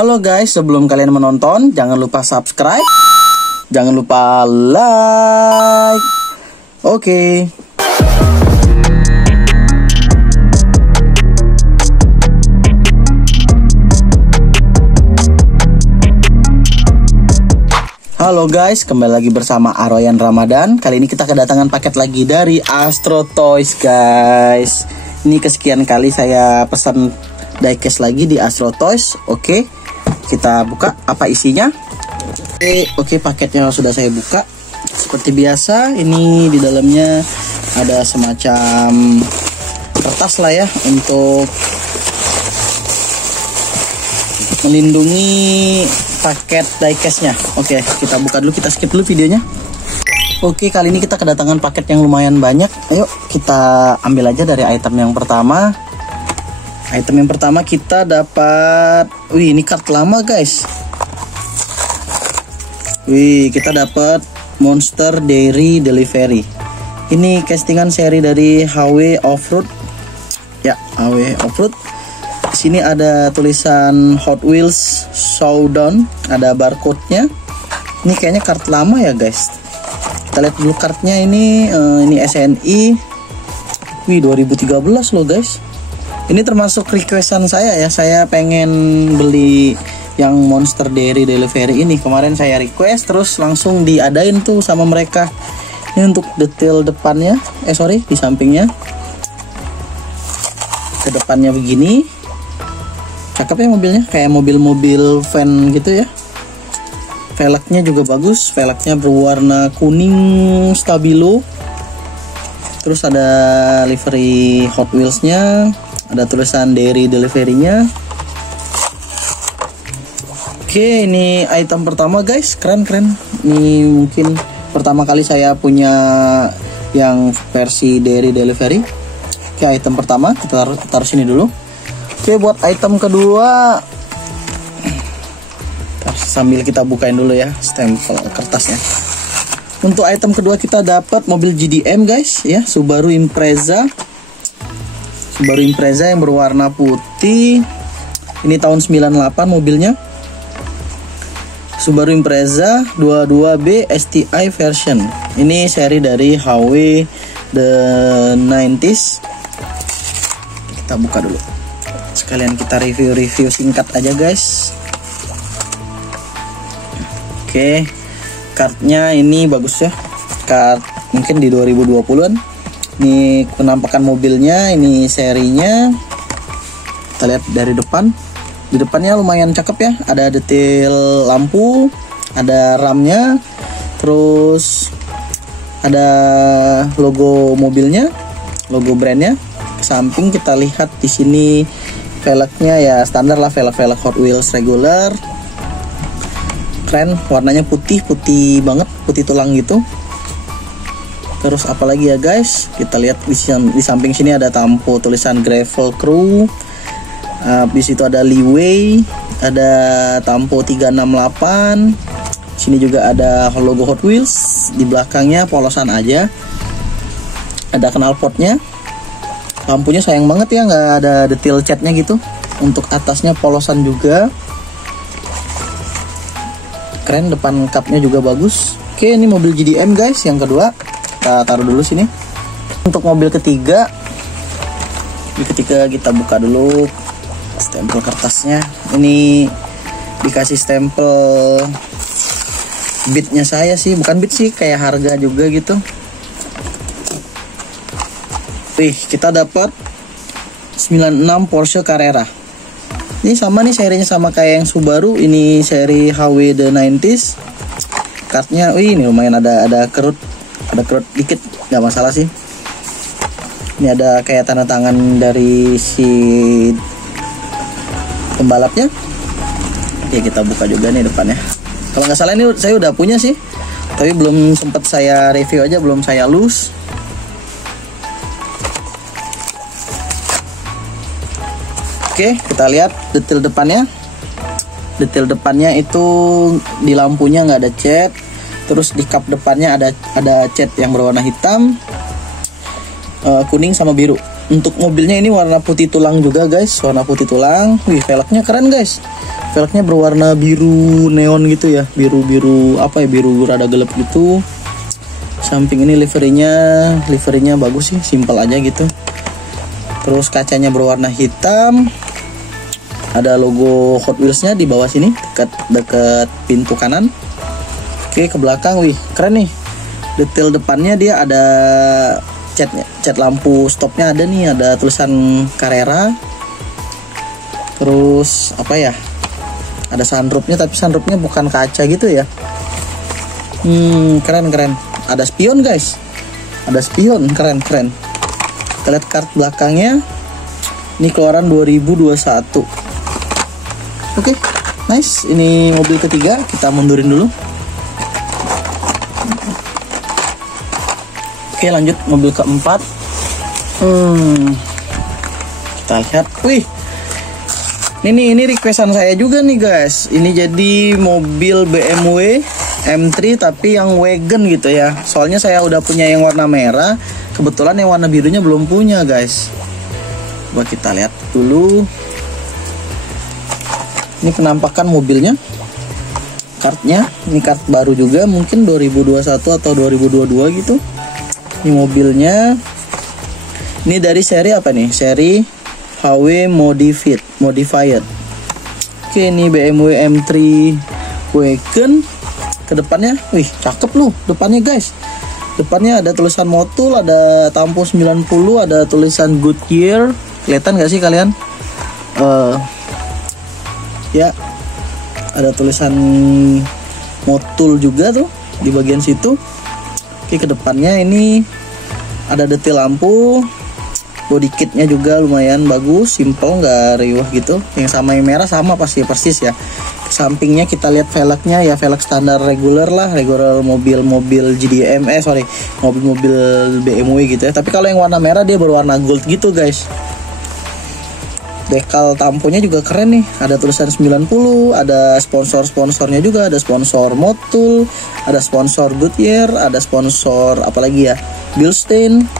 Halo guys, sebelum kalian menonton, jangan lupa subscribe, jangan lupa like. Oke. Halo guys, kembali lagi bersama Aroyan Ramadan. Kali ini kita kedatangan paket lagi dari Astro Toys guys. Ini kesekian kali saya pesan diecast lagi di Astro Toys. Oke, kita buka apa isinya. Oke, paketnya sudah saya buka. Seperti biasa, ini di dalamnya ada semacam kertas lah ya, untuk melindungi paket diecastnya. Oke, kita buka dulu, kita skip dulu videonya. Oke, kali ini kita kedatangan paket yang lumayan banyak. Ayo kita ambil aja dari item yang pertama. Item yang pertama kita dapat, wih ini kart lama guys. Wih, kita dapat Monster Dairy Delivery. Ini castingan seri dari HW Offroad. Ya, HW Offroad. Di sini ada tulisan Hot Wheels Showdown, ada barcode-nya. Ini kayaknya kart lama ya guys. Kita lihat dulu kartnya ini SNI. Wih, 2013 loh guys. Ini termasuk requestan saya ya. Saya pengen beli yang Monster Dairy Delivery ini. Kemarin saya request, terus langsung diadain tuh sama mereka. Ini untuk detail depannya, di sampingnya. Ke depannya begini. Cakep ya mobilnya, kayak mobil-mobil van gitu ya. Velgnya juga bagus, velgnya berwarna kuning stabilo. Terus ada livery Hot Wheels-nya, ada tulisan Dairy Delivery-nya. Oke, ini item pertama guys, keren-keren. Ini mungkin pertama kali saya punya yang versi Dairy Delivery. Oke, item pertama kita taruh sini dulu. Oke, buat item kedua, sambil kita bukain dulu ya stempel kertasnya. Untuk item kedua kita dapat mobil GDM guys ya, Subaru Impreza. Subaru Impreza yang berwarna putih. Ini tahun 98 mobilnya. Subaru Impreza 22B STI version. Ini seri dari HW The 90s. Kita buka dulu. Sekalian kita review singkat aja guys. Oke, kartnya ini bagus ya. Kart mungkin di 2020-an. Ini penampakan mobilnya, ini serinya. Kita lihat dari depan. Di depannya lumayan cakep ya. Ada detail lampu, ada ramnya, terus ada logo mobilnya, logo brandnya. Ke samping kita lihat di sini velgnya ya standar lah, velg Hot Wheels regular. Keren, warnanya putih banget, putih tulang gitu. Terus apalagi ya guys, kita lihat di samping sini ada tampo tulisan Gravel Crew. Habis itu ada Leeway, ada tampo 368. Sini juga ada logo Hot Wheels. Di belakangnya polosan aja. Ada knalpotnya. Lampunya sayang banget ya, nggak ada detail catnya gitu. Untuk atasnya polosan juga. Keren, depan cupnya juga bagus. Oke, ini mobil GDM guys yang kedua. Kita taruh dulu sini. Untuk mobil ketiga, kita buka dulu stempel kertasnya. Ini dikasih stempel bitnya saya sih, bukan bit sih, kayak harga juga gitu. Wih, kita dapat 96 Porsche Carrera. Ini sama nih, serinya sama kayak yang Subaru. Ini seri HW The 90s. Kartnya, wih ini lumayan ada kerut dikit, nggak masalah sih. Ini ada kayak tanda tangan dari si pembalapnya. Oke, kita buka juga nih depannya. Kalau nggak salah ini saya udah punya sih, tapi belum sempat saya review aja, belum saya loose. Oke, kita lihat detail depannya. Detail depannya itu di lampunya nggak ada cat. Terus di kap depannya ada cat yang berwarna hitam, kuning sama biru. Untuk mobilnya ini warna putih tulang juga guys, warna putih tulang. Wih, velgnya keren guys. Velgnya berwarna biru neon gitu ya, biru apa ya, biru rada gelap gitu. Samping ini liverinya bagus sih, simpel aja gitu. Terus kacanya berwarna hitam. Ada logo Hot Wheels-nya di bawah sini, dekat pintu kanan. Oke, ke belakang, wih keren nih. Detail depannya dia ada cat lampu stopnya ada nih, ada tulisan Carrera. Terus apa ya, ada sunroofnya, tapi sunroofnya bukan kaca gitu ya. Keren. Ada spion guys, ada spion, keren. Kita lihat kart belakangnya. Ini keluaran 2021. Oke, nice. Ini mobil ketiga, kita mundurin dulu. Oke, lanjut mobil keempat. Kita lihat. Wih, ini requestan saya juga nih guys. Ini jadi mobil BMW M3 tapi yang wagon gitu ya. Soalnya saya udah punya yang warna merah. Kebetulan yang warna birunya belum punya guys. Coba kita lihat dulu. Ini penampakan mobilnya. Kartnya, ini kart baru juga, mungkin 2021 atau 2022 gitu. Ini mobilnya. Ini dari seri apa nih? Seri HW Modified. Oke, ini BMW M3 Wagon. Kedepannya, wih cakep loh depannya guys. Depannya ada tulisan Motul, ada tampon 90, ada tulisan Goodyear. Kelihatan gak sih kalian? Ya, ada tulisan Motul juga tuh di bagian situ. Oke, kedepannya ini ada detail lampu. Body kitnya juga lumayan bagus, simple, nggak riuh gitu. Yang sama yang merah sama pasti persis ya. Sampingnya kita lihat velgnya ya, velg standar regular lah, regular mobil-mobil GDM, mobil-mobil BMW gitu ya. Tapi kalau yang warna merah dia berwarna gold gitu guys. Dekal tamponya juga keren nih, ada tulisan 90, ada sponsor-sponsornya juga, ada sponsor Motul, ada sponsor Goodyear, ada sponsor apalagi ya, Bilstein.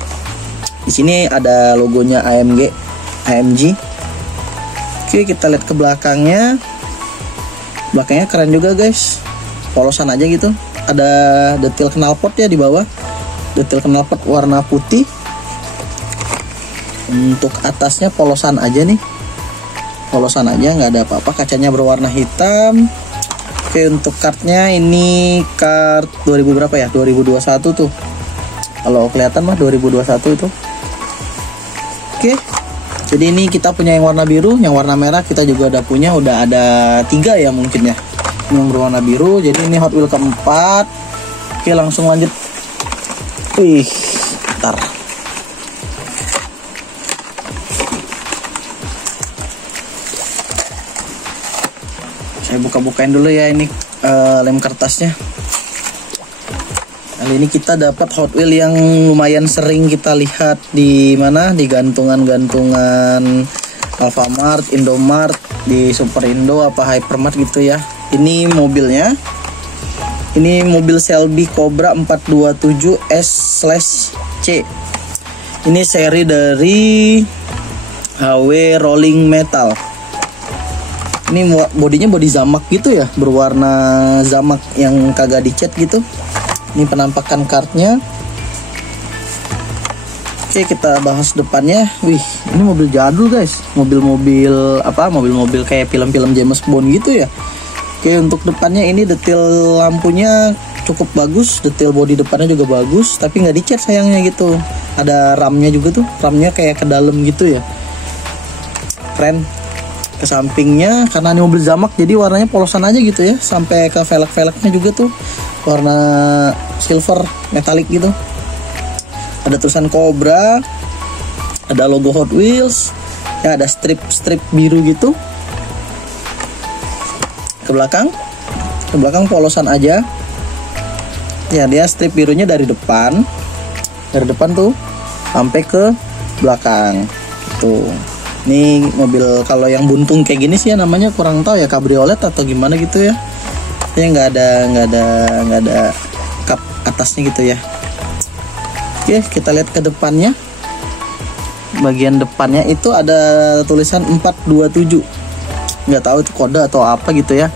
Di sini ada logonya AMG. Oke, kita lihat ke belakangnya. Belakangnya keren juga guys, polosan aja gitu. Ada detail knalpot ya di bawah, detail knalpot warna putih. Untuk atasnya polosan aja nih, polosan aja, nggak ada apa-apa. Kacanya berwarna hitam. Oke, untuk kartnya ini kart 2000 berapa ya, 2021 tuh. Kalau kelihatan mah 2021 itu. Oke, jadi ini kita punya yang warna biru, yang warna merah kita juga udah punya, udah ada 3 ya mungkin ya. Ini yang berwarna biru, jadi ini Hot Wheels keempat. Oke, langsung lanjut. Wih, bentar. Saya buka-bukain dulu ya ini lem kertasnya. Kali ini kita dapat Hot Wheels yang lumayan sering kita lihat di mana, di gantungan-gantungan Alfamart, Indomart, di Super Indo apa Hypermart gitu ya. Ini mobilnya. Ini mobil Shelby Cobra 427 S/C. Ini seri dari HW Rolling Metal. Ini bodinya bodi zamak gitu ya, berwarna zamak yang kagak dicat gitu. Ini penampakan kartnya. Oke, kita bahas depannya. Wih, ini mobil jadul guys. Mobil-mobil kayak film-film James Bond gitu ya. Oke, untuk depannya ini detail lampunya cukup bagus, detail bodi depannya juga bagus, tapi nggak dicat sayangnya gitu. Ada ramnya juga tuh, ramnya kayak ke dalam gitu ya. Keren. Ke sampingnya, karena ini mobil zamak jadi warnanya polosan aja gitu ya. Sampai ke velg-velgnya juga tuh warna silver metalik gitu. Ada tulisan Cobra, ada logo Hot Wheels ya, ada strip biru gitu. Ke belakang polosan aja ya, dia strip birunya dari depan tuh sampai ke belakang tuh. Ini mobil kalau yang buntung kayak gini sih ya namanya, kurang tahu ya, cabriolet atau gimana gitu ya. Ya nggak ada kap atasnya gitu ya. Oke, kita lihat ke depannya. bagian depannya itu ada tulisan 427. Nggak tahu itu kode atau apa gitu ya.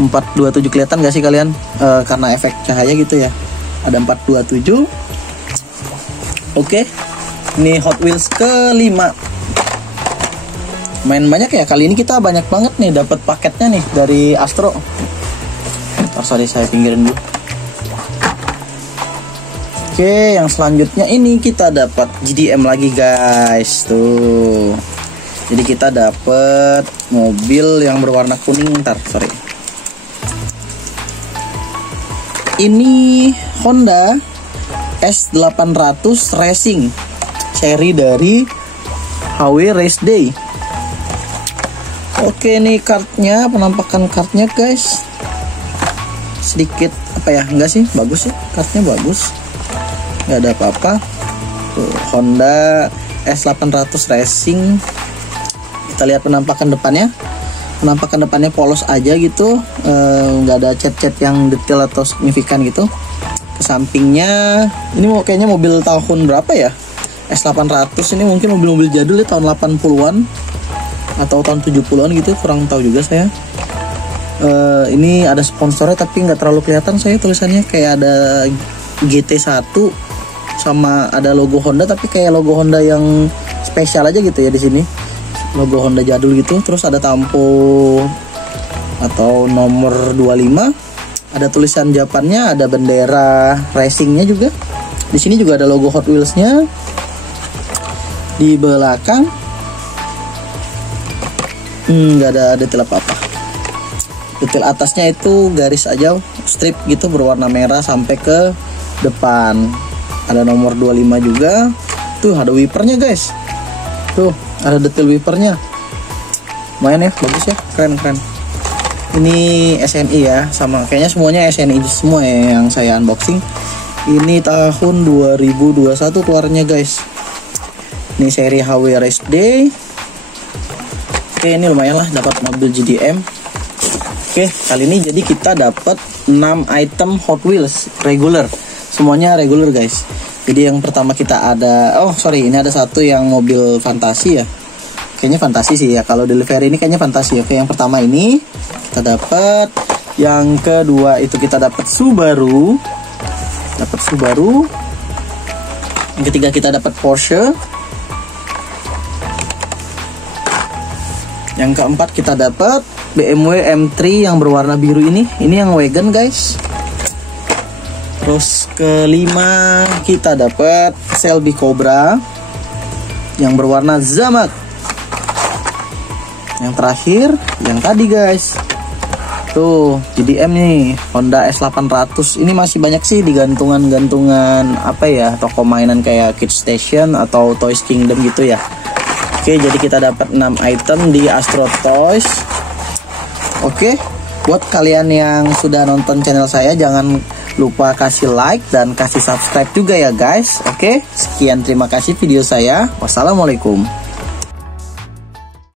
427 kelihatan gak sih kalian? Karena efek cahaya gitu ya. Ada 427. Oke. Ini Hot Wheels ke-5. Main banyak ya, kali ini kita banyak banget nih dapat paketnya nih dari Astro. Sorry, saya pinggirin dulu. Oke, yang selanjutnya ini kita dapat GDM lagi guys. Tuh. Jadi kita dapat mobil yang berwarna kuning. Sorry. Ini Honda S800 Racing, seri dari HW Race Day. Oke, nih kartnya, penampakan kartnya guys. Sedikit apa ya? Enggak sih, bagus sih, kartnya bagus. Nggak ada apa-apa. Tuh, Honda S800 Racing. Kita lihat penampakan depannya. Penampakan depannya polos aja gitu, nggak ada cat-cat yang detail atau signifikan gitu. Ke sampingnya, ini kayaknya mobil tahun berapa ya? S800 ini mungkin mobil-mobil jadul ya, tahun 80-an atau tahun 70-an gitu, kurang tahu juga saya. Ini ada sponsornya tapi nggak terlalu kelihatan saya tulisannya, kayak ada GT1 sama ada logo Honda tapi kayak logo Honda yang spesial aja gitu ya di sini. Logo Honda jadul gitu. Terus ada tampo atau nomor 25. Ada tulisan Japannya, ada bendera racingnya juga. Di sini juga ada logo Hot Wheels-nya. Di belakang nggak ada detail apa-apa. Detail atasnya itu garis aja, strip gitu berwarna merah sampai ke depan. Ada nomor 25 juga. Tuh ada wipernya guys. Tuh ada detail wipernya. Lumayan ya, bagus ya, keren. Ini SNI ya, sama kayaknya semuanya SNI semua ya yang saya unboxing. Ini tahun 2021 keluarnya guys. Ini seri HW Race Day. Oke, ini lumayan lah dapat mobil GDM. Oke, kali ini jadi kita dapat 6 item Hot Wheels regular. Semuanya regular guys. Jadi yang pertama kita ada, ini ada satu yang mobil fantasi ya. Kayaknya fantasi sih ya. Kalau delivery ini kayaknya fantasi. Oke, yang pertama ini kita dapat. Yang kedua itu kita dapat Subaru. Yang ketiga kita dapat Porsche. Yang keempat kita dapat BMW M3 yang berwarna biru ini. Ini yang wagon guys. Terus kelima kita dapat Shelby Cobra yang berwarna zamak. Yang terakhir yang tadi guys. Tuh GDM nih, Honda S800. Ini masih banyak sih di gantungan-gantungan apa ya, toko mainan kayak Kids Station atau Toys Kingdom gitu ya. Oke, jadi kita dapat 6 item di Astro Toys. Oke, buat kalian yang sudah nonton channel saya, jangan lupa kasih like dan kasih subscribe juga ya guys. Oke, sekian, terima kasih video saya. Wassalamualaikum.